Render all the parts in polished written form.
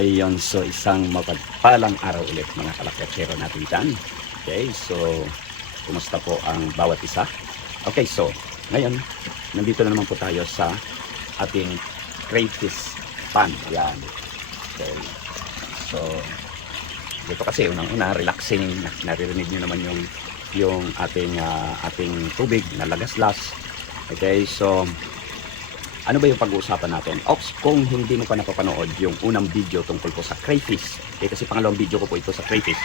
Ayun, so isang mapagpalang araw ulit mga kalakwatsero natin dyan. Okay, so kumusta po ang bawat isa? Okay, so ngayon, nandito na naman po tayo sa ating crayfish pan. Yan. Okay, so dito kasi unang-una, relaxing. Naririnig nyo naman yung ating tubig na lagaslas. Okay, so ano ba yung pag-uusapan natin? Ops, kung hindi mo pa napapanood yung unang video tungkol po sa crayfish, kasi pangalawang video ko po ito sa crayfish.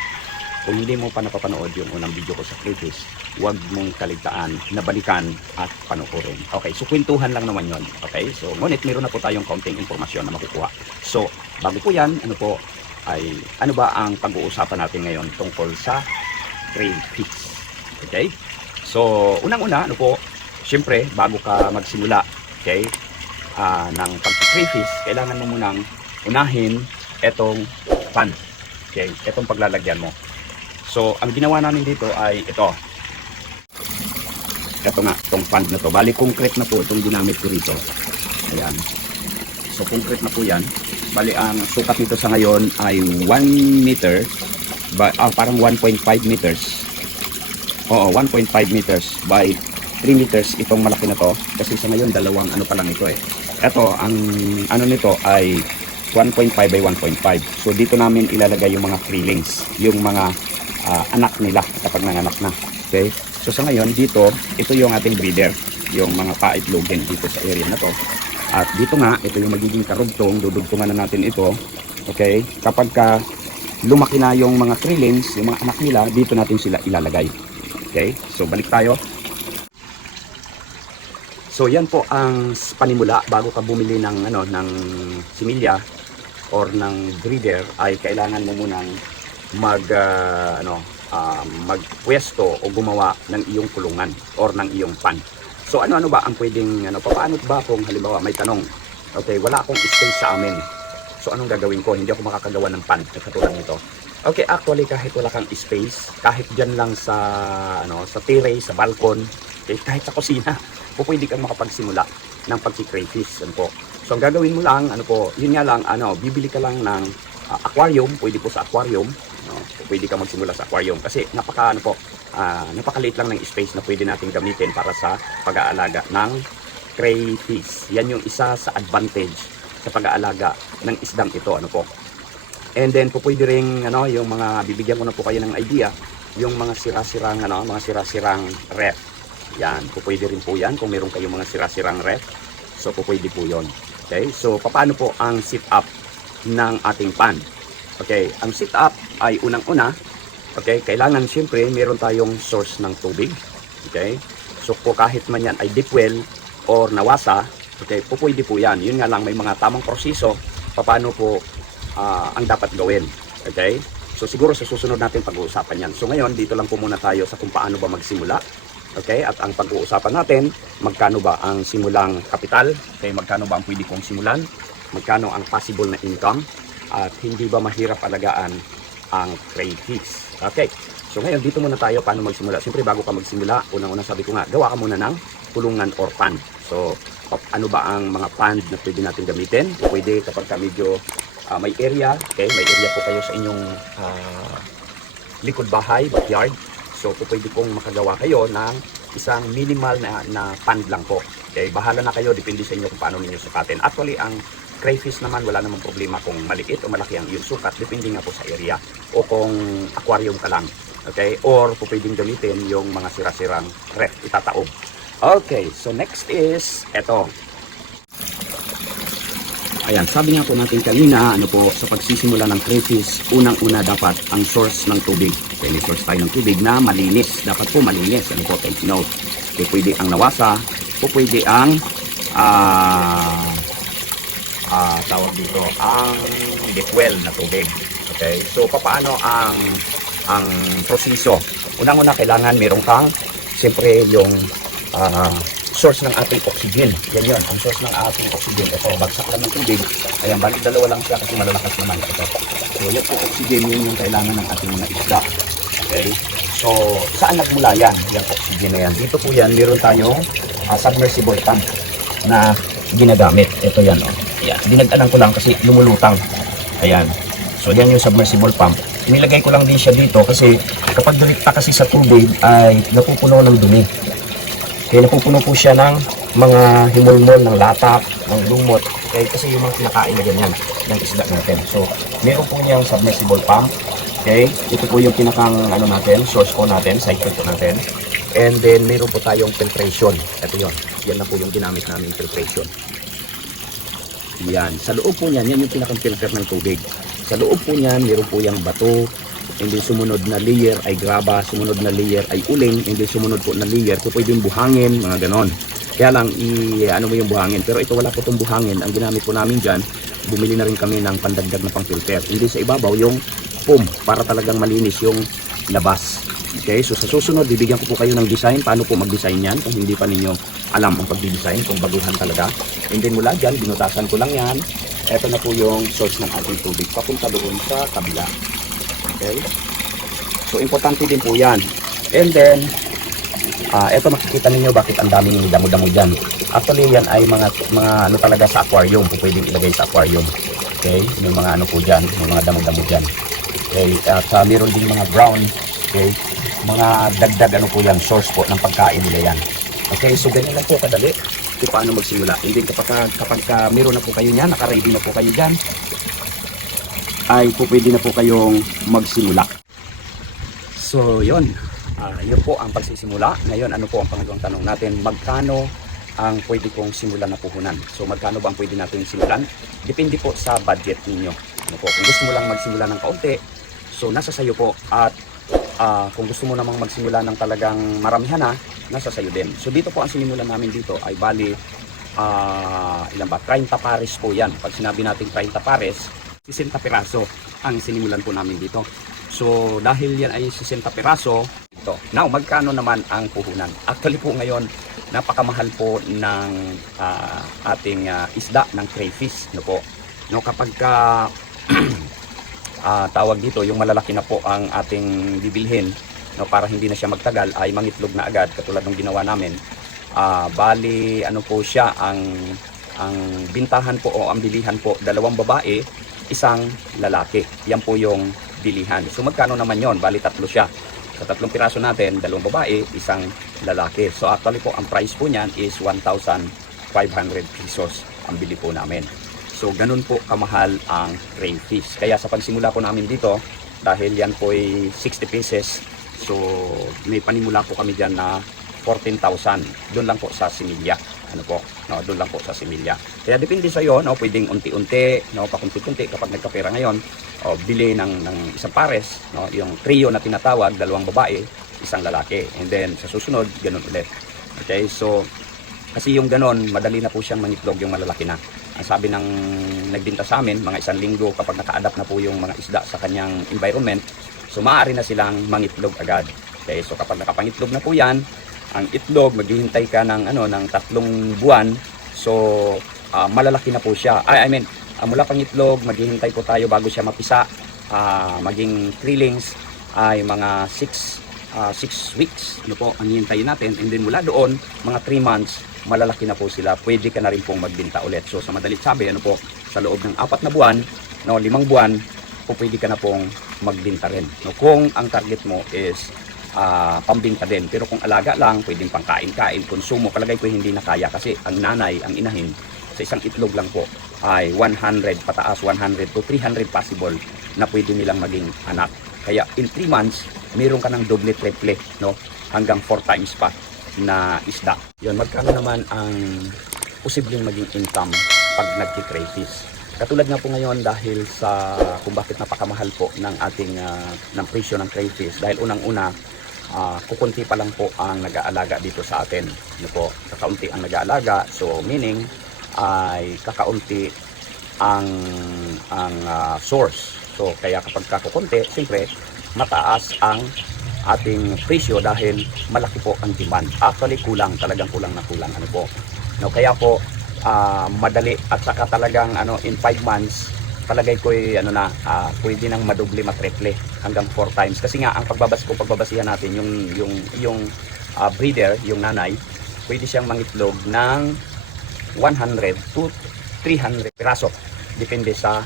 Kung hindi mo pa napapanood yung unang video ko sa crayfish, huwag mong kaligtaan na balikan at panoorin. Okay, so kwentuhan lang naman yon. Okay, so ngunit meron na po tayong kaunting informasyon na makukuha. So, bago po yan, ano ba ang pag-uusapan natin ngayon tungkol sa crayfish? Okay, so unang-una, syempre, bago ka magsimula, okay, ng pag-crayfish, kailangan mo munang unahin etong pan. Okay, etong paglalagyan mo. So, ang ginawa namin dito ay ito. Ito nga, itong pan na to. Bali, concrete na po itong ginamit ko rito. Ayan. So, concrete na po yan. Bali, ang sukat nito sa ngayon ay 1 meter. Parang 1.5 meters. Oo, 1.5 meters by 3 meters itong malaki na to. Kasi sa ngayon, dalawang ano pa lang ito eh. Ito, ang ano nito ay 1.5 by 1.5. So, dito namin ilalagay yung mga krillings. Yung mga anak nila kapag nanganak na. Okay? So, sa ngayon, dito, ito yung ating breeder. Yung mga paitlogin dito sa area na to. At dito nga, ito yung magiging karugtong. Dudugtungan na natin ito. Okay? Kapag lumaki na yung mga krillings, yung mga anak nila, dito natin sila ilalagay. Okay? So, balik tayo. So yan po ang panimula bago ka bumili ng similya or ng breeder, ay kailangan mo munang magpwesto o gumawa ng iyong kulungan or ng iyong pan. So ano ba ang pwedeng paano ba kung halimbawa may tanong, okay, wala akong space sa amin. So anong gagawin ko? Hindi ako makakagawa ng pan katulad nito. Okay, actually kahit wala kang space, kahit diyan lang sa terrace, sa balkon, okay, kahit sa kusina, pwede kang makapagsimula ng pag-crayfish. So ang gagawin mo lang, yun nga lang, bibili ka lang ng aquarium. Pwede po sa aquarium. Pwede ka magsimula sa aquarium kasi napakaliit lang ng space na pwede natin gamitin para sa pag-aalaga ng crayfish. Yan yung isa sa advantage sa pag-aalaga ng isdang ito. And then pwede rin yung mga bibigyan ko na po kayo ng idea, yung mga sira-sirang ref. Yan, pwede rin po yan kung meron kayong mga sira-sirang ref. So pwede po yon. Okay, so paano po ang sit-up ng ating pan? Okay, ang sit-up ay unang-una, okay, kailangan siyempre meron tayong source ng tubig. Okay, so kahit man yan ay deep well or nawasa, okay, pwede po yan. Yun nga lang, may mga tamang proseso paano po ang dapat gawin. Okay, so siguro sa susunod natin pag-uusapan yan. So ngayon, dito lang po muna tayo sa kung paano ba magsimula. Okay, at ang pag-uusapan natin, magkano ba ang simulang kapital? Okay, magkano ba ang pwede kong simulan? Magkano ang possible na income? At hindi ba mahirap alagaan ang crayfish? Okay, so ngayon dito muna tayo paano magsimula. Siyempre bago ka magsimula, unang-una sabi ko nga, gawa ka muna ng kulungan or pan. So ano ba ang mga pan na pwede natin gamitin? Pwede kapag medyo may area, okay, may area po kayo sa inyong likod bahay, backyard. So pwede pong makagawa kayo ng isang minimal na pan lang po. Okay, bahala na kayo, depende sa inyo kung paano ninyo sukatin. Actually, ang crayfish naman wala namang problema kung maliit o malaki ang iyong sukat, depende nga po sa area. O kung aquarium ka lang, okay, or pwedeng gamitin yung mga sira-sirang ref, itataob. Okay, so next is eto. Ayan, sabi nga po natin kanina, sa pagsisimula ng crayfish, unang-una dapat ang source ng tubig. Okay, may source tayo ng tubig na malinis. Dapat po malinis. Take note. Okay, pwede ang nawasa, pwede ang tawag dito, ang deep well na tubig. Okay, so paano ang proseso? Unang-una, kailangan meron kang, siyempre, yung source ng ating oxygen. Yan, ang source ng ating oxygen. Ito, bagsak lang ng tubig. Ayan, balik dalawa lang siya kasi malalakas naman ito. So, yan po, oxygen, yun yung kailangan ng ating mga isda. Okay? So, saan nagmula yan? Yung oxygen na yan. Dito po yan, meron tayong submersible tank na ginagamit. Ito yan, Yan. Dinagdanan ko lang kasi lumulutang. Ayan. So yan yung submersible pump. Inilagay ko lang din siya dito kasi kapag direkta kasi sa tubig ay napupuno ng dumi. Kaya napupuno po siya ng mga himulmol, ng latak, ng lumot. Kaya kasi yung mga kinakain na ganyan ng isda natin. So meron po niyang submersible pump. Okay, ito po yung pinakang ano natin, source po natin, cycle po natin. And then meron po tayong filtration. Ito yun. Yan na po yung ginamit namin filtration. Yan. Sa loob po niyan, yan yung pinakang filter ng tubig. Sa loob po niyan, meron po yung bato. And then sumunod na layer ay graba, sumunod na layer ay uling, and then sumunod po na layer, po pwede yung buhangin, mga ganon. Kaya lang, ano mo yung buhangin. Pero ito wala po itong buhangin. Ang ginamit po namin dyan, bumili na rin kami ng pandagdag na pang filter. Hindi sa ibabaw yung foam para talagang malinis yung labas. Okay, so sa susunod, bibigyan ko po kayo ng design. Paano po mag-design yan kung hindi pa ninyo alam ang pag-design, kung baguhan talaga. And then mula dyan, binutasan ko lang yan. Ito na po yung source ng ating tubig. Papunta doon sa kabila. Okay. So, importante din po yan. And then, ito makikita ninyo bakit ang daming damo-damo dyan. Actually, yan ay mga ano talaga sa aquarium. Pwedeng ilagay sa aquarium. Okay. May mga ano po dyan. May mga damo-damo dyan. Okay. At meron din mga brown. Okay. Mga dagdag ano po yan, source po ng pagkain nila yan. Okay, so ganyan lang po kadali kung paano magsimula. And then kapag meron na po kayo niyan, naka-ready na po kayo dyan, ay po pwede na po kayong magsimula. So yun, yun po ang pagsisimula. Ngayon, ano po ang pangalawang tanong natin? Magkano ang pwede kong simulan na puhunan? So magkano ba ang pwede natin simulan? Depende po sa budget ninyo. Ano po, kung gusto mo lang magsimula ng kaunti, so nasa sayo po. At kung gusto mo namang magsimula ng talagang maramihan na, nasa sayo din. So dito po ang sinimulan namin dito ay bali ilan ba? 30 pares po yan. Pag sinabi natin 30 pares, 60 piraso ang sinimulan po namin dito. So dahil yan ay 60 piraso, ito. Now, magkano naman ang puhunan? Actually po ngayon, napakamahal po ng ating isda ng crayfish. No po? No, kapag tawag dito, yung malalaki na po ang ating bibilhin, no, para hindi na siya magtagal, ay mangitlog na agad katulad ng ginawa namin. Bali ano po siya, ang bintahan po o ang bilihan po, 2 babae, 1 lalaki. Yan po yung bilihan. So magkano naman yon? Bali 3 siya. Sa 3 piraso natin, 2 babae, 1 lalaki. So actually po ang price po niyan is 1,500 pesos ang bili po namin. So, ganun po kamahal ang crayfish. Kaya sa pagsimula po namin dito, dahil yan po ay 60 pieces, so may panimula po kami dyan na 14,000. Doon lang po sa similya. Ano po? No, doon lang po sa similya. Kaya depende sa iyo, no, pwedeng unti-unti, no, pakunti-kunti kapag nagkapera ngayon, o bili ng isang pares, no, yung trio na tinatawag, 2 babae, 1 lalaki. And then sa susunod, ganun ulit. Okay? So, kasi yung ganun, madali na po siyang mangitlog yung malalaki na. Ang sabi ng nagbinta sa amin, mga 1 linggo kapag naka-adapt na po yung mga isda sa kanyang environment, so maaari na silang mangitlog agad. Okay, so kapag nakapangitlog na po yan, ang itlog, maghihintay ka ng, ng 3 buwan, so malalaki na po siya. Mula pangitlog, maghihintay po tayo bago siya mapisa, maging thrillings ay mga 6 weeks, ano po, ang hihintayin natin. And then mula doon, mga 3 months, malalaki na po sila, pwede ka na rin pong magbenta ulit. So sa madalit sabi, ano po, sa loob ng 4 na buwan, 5 buwan, po pwede ka na pong magbenta rin. No, kung ang target mo is pambinta din. Pero kung alaga lang, pwedeng pangkain-kain, konsumo, palagay ko hindi na kaya kasi ang nanay, ang inahin, sa isang itlog lang po ay 100 pataas, 100 to 300 possible na pwede nilang maging anak. Kaya in 3 months, meron ka ng doble, triple, no? Hanggang 4 times pa na isda. Yun, magkano naman ang posibleng maging income pag nagki-crayfish? Katulad nga po ngayon dahil sa kung bakit napakamahal po ng ating ng presyo ng crayfish, dahil unang-una kukunti pa lang po ang nag-aalaga dito sa atin. Ano po, kakaunti ang nag-aalaga, so meaning ay kakaunti ang source. So kaya kapag kakukunti, siyempre mataas ang ating presyo dahil malaki po ang demand. Actually kulang, talagang kulang na kulang, ano po. No, kaya po madali at saka talagang in 5 months palagay ko pwede nang madoble, matriple hanggang 4 times. Kasi nga ang pagbabasihan natin yung breeder, yung nanay, pwede siyang mangitlog ng 100 to 300 piraso. Depende sa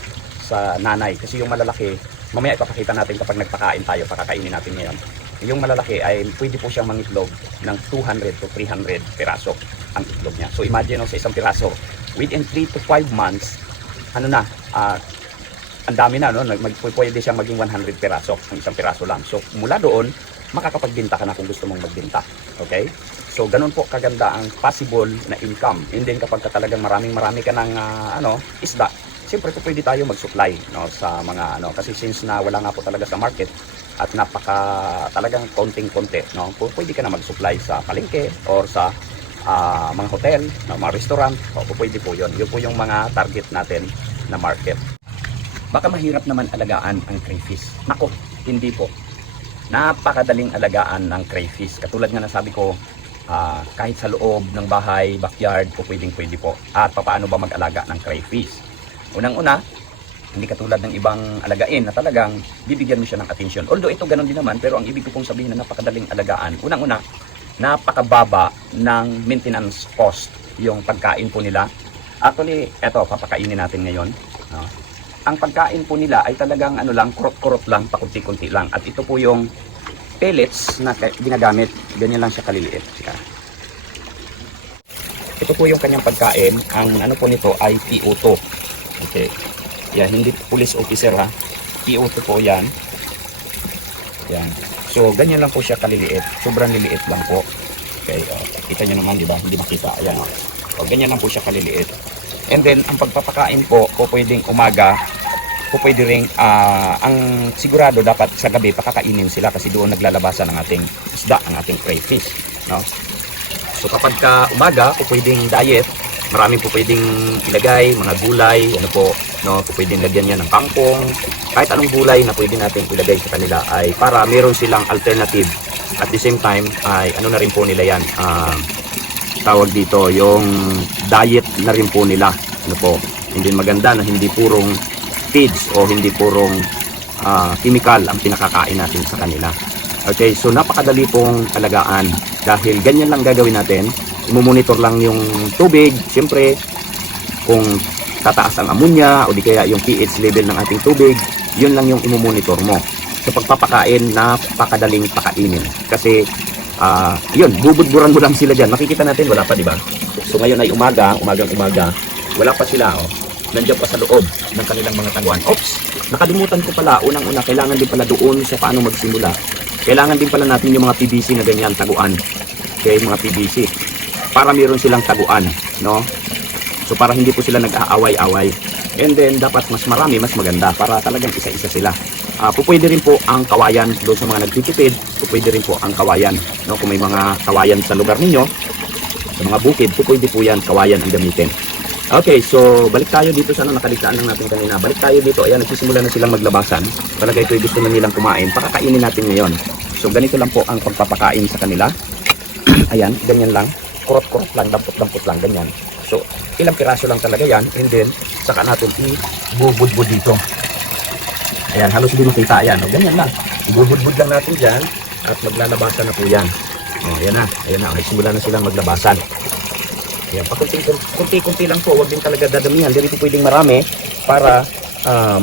sa nanay. Kasi yung malalaki, mamaya ipapakita natin kapag nagpakain tayo, pakakainin natin ngayon. Yung malalaki ay pwede po siyang mangitlog ng 200 to 300 piraso ang itlog niya. So imagine sa isang piraso, within 3 to 5 months, ano na, ang dami na, no? Pwede siyang maging 100 piraso, ang isang piraso lang. So mula doon, makakapagbenta ka na kung gusto mong magbenta. Okay? So ganun po kaganda ang possible na income. And then kapag ka talagang marami ka ng isda, siyempre po pwede tayo mag-supply, no, sa mga kasi since na wala nga po talaga sa market at napaka talagang konting-konti, no, pwede ka na mag-supply sa palengke or sa mga hotel, no, mga restaurant. O, pwede po yun. Yun po yung mga target natin na market. Baka mahirap naman alagaan ang crayfish. Nako, hindi po. Napakadaling alagaan ng crayfish. Katulad nga nasabi ko, kahit sa loob ng bahay, backyard, po pwede po. At paano ba mag-alaga ng crayfish? Unang-una, hindi katulad ng ibang alagain na talagang bibigyan mo siya ng attention. Although ito ganun din naman, pero ang ibig ko pong sabihin na napakadaling alagaan. Unang-una, napakababa ng maintenance cost yung pagkain po nila. Actually, eto, papakainin natin ngayon. Ang pagkain po nila ay talagang kurot-kurot lang, pakunti-kunti lang. At ito po yung pellets na ginagamit. Ganyan lang siya kaliliit. Ito po yung kanyang pagkain. Ang po nito ay PO2. Okay. Yan, hindi police officer ha. PO2 po yan. Yan. So, ganyan lang po siya kaliliit. Sobrang liliit lang po. Okay. Kita nyo naman, di ba? Hindi makita. Ayan. So, ganyan lang po siya kaliliit. And then, ang pagpapakain po pwedeng umaga, pwede rin, ang sigurado dapat sa gabi pakakainin sila kasi doon naglalabasan ng ating isda, ang ating crayfish, no? So kapag umaga, pwedeng diet, marami po pwedeng ilagay, mga gulay, no? Pwedeng lagyan yan ng kangkong, kahit anong gulay na pwede natin ilagay sa kanila ay para meron silang alternative. At the same time, ay na rin po nila yan, tawag dito, yung diet na rin po nila, hindi maganda na hindi purong feeds o hindi purong chemical ang pinakakain natin sa kanila. Okay, so napakadali pong alagaan dahil ganyan lang gagawin natin. Imomonitor lang yung tubig, siyempre kung tataas ang ammonia o di kaya yung pH level ng ating tubig, yun lang yung imomonitor mo. Sa pagpapakain, napakadaling pakainin kasi yun, bubudburan mo lang sila dyan. Makikita natin, wala pa, di ba? So ngayon ay umaga, wala pa sila, nandiyan pa sa loob ng kanilang mga taguan. Oops, nakalimutan ko pala, unang-una, kailangan din pala doon sa paano magsimula. Kailangan din pala natin yung mga PVC na ganyan, taguan. Okay, mga PVC. Para meron silang taguan, no? So para hindi po sila nag-aaway-away. And then, dapat mas marami, mas maganda para talagang isa-isa sila. Pupwede rin po ang kawayan doon sa mga nagtitipid. Pupwede rin po ang kawayan, no? Kung may mga kawayan sa lugar ninyo, sa mga bukid, pupwede po yan, kawayan ang gamitin. Okay, so balik tayo dito sa nakaligtaan lang natin kanina. Balik tayo dito. Ayan, nagsisimula na silang maglabasan. Palagay ko gusto na nilang kumain. Pakakainin natin ngayon. So ganito lang po ang pagpapakain sa kanila. Ayan, ganyan lang. Kurot-kurot lang, dampot-dampot lang, ganyan. So, ilang piraso lang talaga yan. And then, saka natin ibubudbud dito. Ayan, halos hindi makita. Ayan, ganyan lang. Ibubudbud lang natin dyan. At maglalabasan na po yan. Ayan na. Ayan na. Simula na silang maglabasan. Yan, kunti-kunti lang po, wag din talaga dadamihan. Dito pwedeng marami para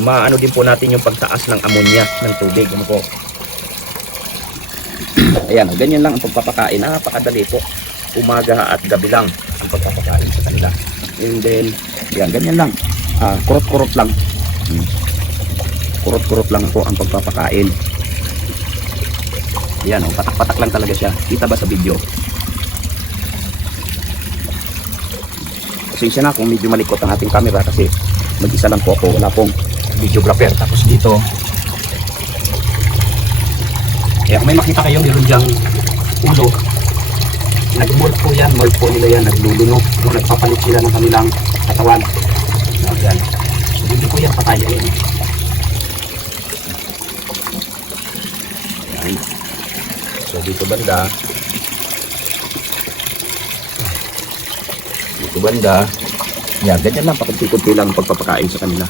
maano din po natin yung pagtaas ng ammonia ng tubig. Po. Ayan, ganyan lang ang pagpapakain. Napakadali po. Umaga at gabi lang ang pagpapakain sa kanila. And then, yan, ganyan lang. Kurot-kurot lang. Kurot-kurot lang po ang pagpapakain. Yan, patak-patak lang talaga siya. Kita ba sa video? Pasensya na kung medyo malikot ang ating camera kasi mag-isa lang po ako, wala pong videographer. Tapos dito, kaya kung may makita kayo, meron dyang ulo, nag-mold po yan, mold po nila yan, naglulunok, nagpapalit sila ng kanilang katawan. Yan. So dito po yan, patay. Yan. So dito banda, yan, ganyan lang, pakunti-kunti lang pagpapakain sa kanila.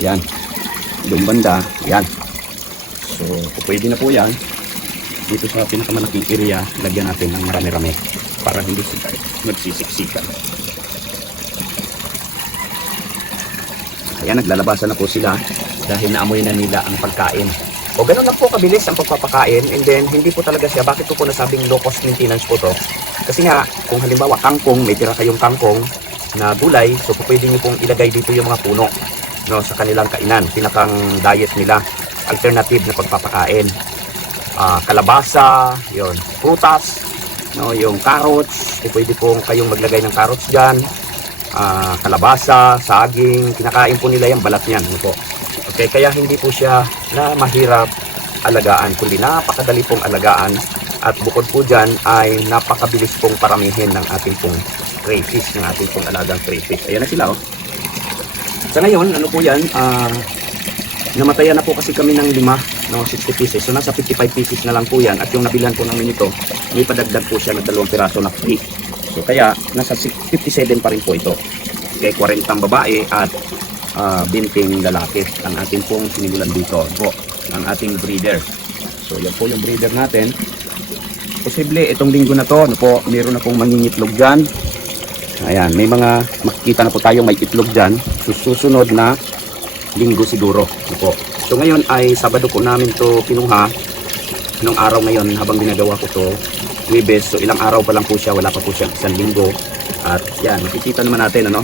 Yan, yung banda, yan. So, pwede na po yan. Dito sa pinakamalaking area, lagyan natin ng marami-rami para hindi sila magsisiksikan. Ayan, naglalabasan na po sila dahil naamoy na nila ang pagkain. O ganun lang po kabilis ang pagpapakain, and then hindi po talaga siya, bakit po nasabing low cost maintenance po to? Kasi nga, kung halimbawa kangkong, may tira kayong kangkong na gulay, so pwede nyo pong ilagay dito yung mga puno, no, sa kanilang kainan, pinakang diet nila, alternative na pagpapakain. Kalabasa, yon, prutas, no, yung carrots, pwede pong kayong maglagay ng carrots dyan, kalabasa, saging, kinakain po nila yung balat niyan, no po. Okay, kaya hindi po siya na mahirap alagaan, kundi napakadali pong alagaan, at bukod po dyan ay napakabilis pong paramihin ng ating pong crayfish, ng ating pong alagang crayfish. Ayan na sila, oh. Sa ngayon, ano po yan, namatayan na po kasi kami ng 5, no, 60 pieces. So nasa 55 pieces na lang po yan, at yung nabilan po namin ito, may padagdag po siya ng 2 piraso na free. So kaya nasa 57 pa rin po ito. Okay, 40 babae at 20 lalaki ang ating pong sinimulan dito po, ang ating breeder. So yan po yung breeder natin. Posible itong linggo na to, ano po, meron na pong mangingitlog dyan. Ayan, may mga makikita na po tayong may itlog dyan. Susunod na linggo siguro, ano po. So ngayon ay Sabado po namin to kinuha. Nung araw ngayon habang ginagawa ko to, Webes, so ilang araw pa lang po siya, wala pa po siya isang linggo. At yan, makikita naman natin, ano,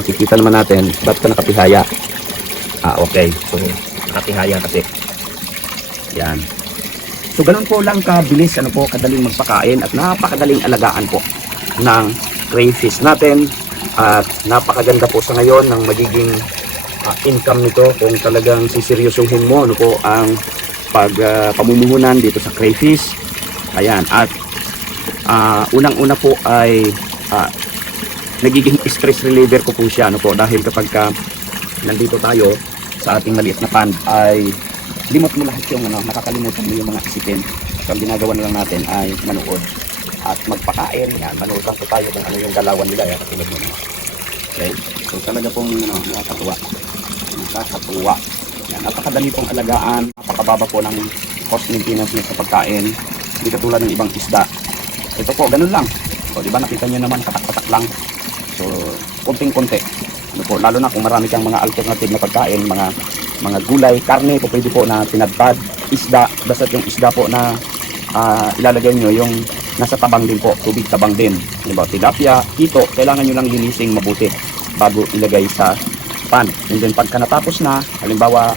makikita naman natin, ba't ka nakapihaya? Okay, so nakapihaya kasi. Yan. So ganun po lang kabilis, ano po, kadaling magpakain at napakadaling alagaan po ng crayfish natin. At napakaganda po sa ngayon ng magiging income nito kung talagang siseryosuhin mo, ano po, ang pamumuhunan dito sa crayfish. Ayan, at unang-una po ay nagiging stress reliever ko po siya, ano po, dahil kapag nandito tayo sa ating maliit na pond ay limot mo lahat yung nakakalimutan mo yung mga isipin. So ang ginagawa na lang natin ay manood at magpakain. Yan, manood lang po tayo kung ano yung galawan nila, yan, katulad mo. Okay, so talaga pong nakakatuwa. Yan, napakadali pong alagaan, napakababa po ng cost maintenance niya sa pagkain, hindi katulad ng ibang isda. Ito po, ganun lang. So di ba nakita niyo naman, katak-katak lang. So, konting-konti. Ano po, lalo na kung marami kang mga alternative na pagkain, mga gulay, karne, po pwede po na tinadpad, isda, basta't yung isda po na ilalagay nyo, yung nasa tabang din po, tubig tabang din. Diba, tilapia, hito, kailangan nyo lang linising mabuti bago ilagay sa pan. And then pagka natapos na, halimbawa,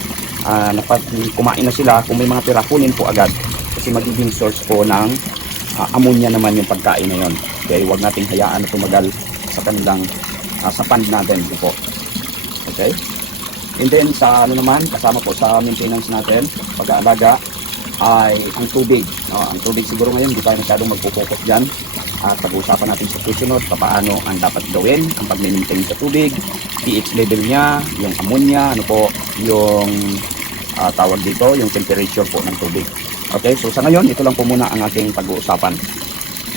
kumain na sila, kung may mga tira, kunin po agad. Kasi magiging source po ng ammonia naman yung pagkain na yun. Okay, huwag nating hayaan na tumagal sa kanilang sa pond natin po. Okay? And then sa ano naman, kasama po sa maintenance natin, pag-aalaga ay ang tubig. No, ang tubig siguro ngayon, hindi tayo masyadong magpo-focus dyan. At pag-uusapan natin sa susunod, paano ang dapat gawin, ang pag-maintain sa tubig, pH level niya, yung ammonia, ano po, yung tawag dito, yung temperature po ng tubig. Okay, so sa ngayon, ito lang po muna ang ating pag-uusapan.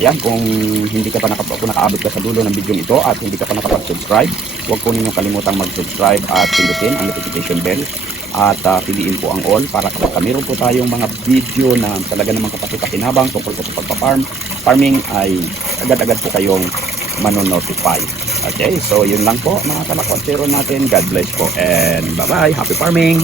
Yan, kung hindi ka pa nakaabot ka sa dulo ng video ito at hindi ka pa nakapag-subscribe, huwag po ninyong kalimutang mag-subscribe at pindutin ang notification bell at piliin po ang all para kapag meron po tayong mga video na talaga namang kapaki-pakinabang tungkol po sa pagpa-farming ay agad-agad po kayong manonotify. Okay, so yun lang po mga kalakotsero natin. God bless po and bye-bye. Happy farming!